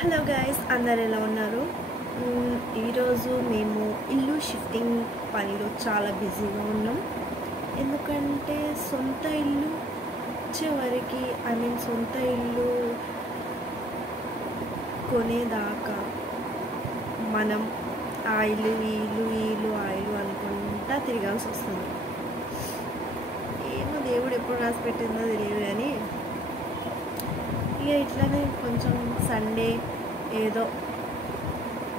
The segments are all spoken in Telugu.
హలో గైస్, అందరు ఎలా ఉన్నారు? ఈరోజు మేము ఇల్లు షిఫ్టింగ్ పనిలో చాలా బిజీగా ఉన్నాం. ఎందుకంటే సొంత ఇల్లు వచ్చేవరకు సొంత ఇల్లు కొనేదాకా మనం ఆ ఇల్లు ఈ ఇల్లు ఈ ఇల్లు ఆ ఇల్లు అనుకుంటా తిరగాల్సి వస్తుంది. ఏమో దేవుడు ఎప్పుడు రాసి పెట్టిందో తెలియదు, కానీ ఇక ఇట్లానే కొంచెం సండే ఏదో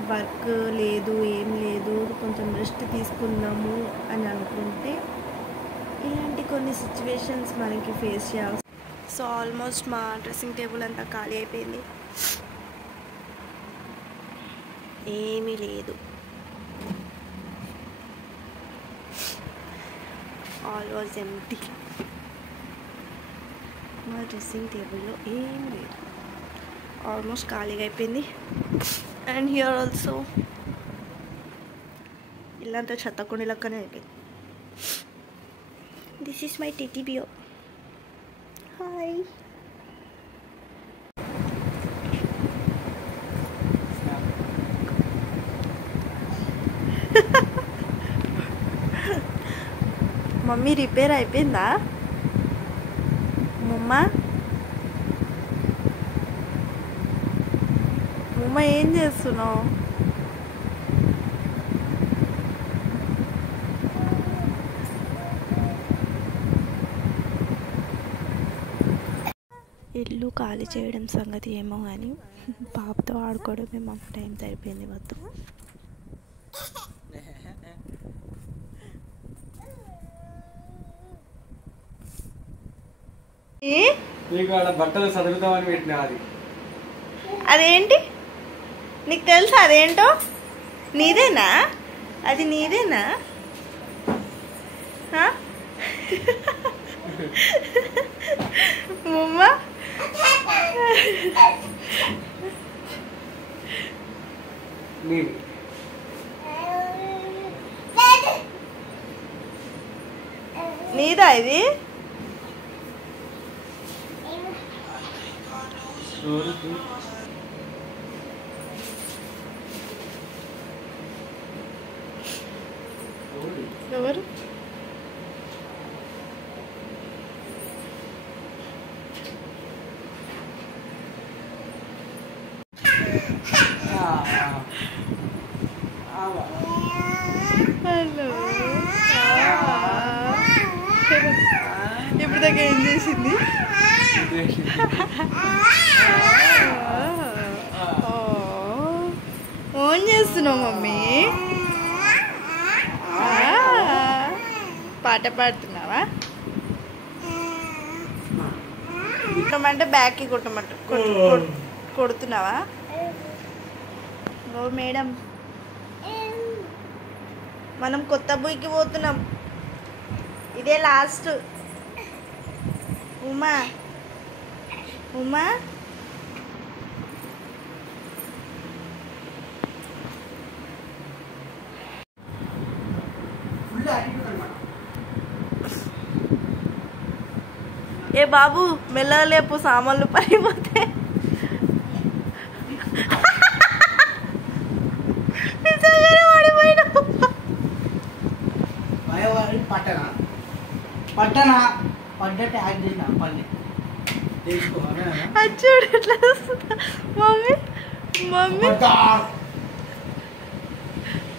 వర్క్ లేదు, ఏం లేదు, కొంచెం రెస్ట్ తీసుకుందాము అని అనుకుంటే ఇలాంటి కొన్ని సిచ్యువేషన్స్ మనకి ఫేస్ చేయాల్సి. సో ఆల్మోస్ట్ మా డ్రెస్సింగ్ టేబుల్ అంతా ఖాళీ అయిపోయింది, ఏమీ లేదు. All was empty. మా డ్రెస్సింగ్ టేబుల్లో ఏం లేదు, ఆల్మోస్ట్ ఖాళీగా అయిపోయింది. అండ్ హియర్ ఆల్సో ఇల్లంతా చెత్తకుండి లెక్కనే అయిపోయింది. దిస్ ఈస్ మై టిటీ బియో. హాయ్. మమ్మీ రిపేర్ అయిపోయిందా? మమ్మ ఏం చేస్తున్నావు? ఇల్లు ఖాళీ చేయడం సంగతి ఏమో కానీ పాపతో ఆడుకోవడమే మాకు టైం సరిపోయింది మొత్తం. బట్టలు చదువుతామని పెట్టిన అదేంటి నీకు తెలుసా? అదేంటో నీదేనా? అది నీదేనా? మమ్మ నీదా ఇది? ఎవరు? హలో. ఇప్పుడు దాకా ఏం చేసింది? ఏం చేస్తున్నావు మమ్మీ? పాట పాడుతున్నావా? కుట్టమంటే బ్యాగ్కి కుట్టమంట కొడుతున్నావా? ఓ మేడం, మనం కొత్త బుయ్కి పోతున్నాం, ఇదే లాస్ట్. ఉమా ఉమా ఏ బాబు మెల్లగా లేపు, సామాన్లు పడిపోతే. చూడు ఎట్లా వస్తుందా మమ్మీ. మమ్మీ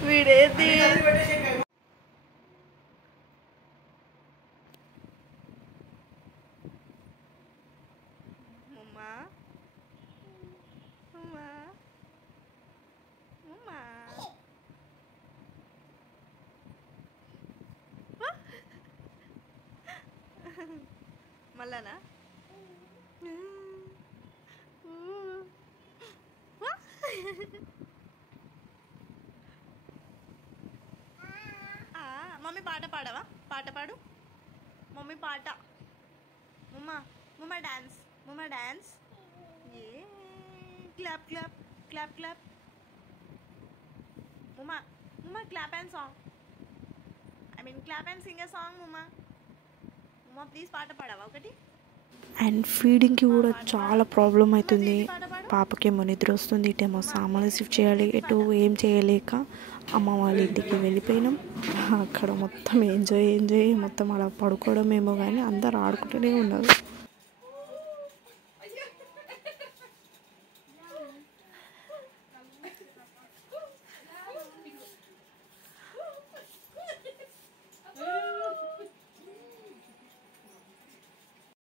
వీడేది? మళ్ళానా? మమ్మీ పాట పాడవా? పాట పాడు మమ్మీ, పాట. ముమ్మ డాన్స్, ముమ్మ డాన్స్. ఏ క్లాప్ క్లాప్ క్లాప్ క్లాప్. ముమ్మ clap and song. Clap and sing a song. ముమ్మ ప్లీజ్ పాట పాడవా ఒకటి? అండ్ ఫీడింగ్కి కూడా చాలా ప్రాబ్లం అవుతుంది. పాపకేమో నిద్ర వస్తుంది, ఇటేమో సామాన్లు షిఫ్ట్ చేయాలి, ఎటు ఏం చేయలేక అమ్మ వాళ్ళ ఇంటికి వెళ్ళిపోయినాం. అక్కడ మొత్తం ఎంజాయ్ మొత్తం అలా పడుకోవడం ఏమో కానీ అందరు ఆడుకుంటూనే ఉన్నారు.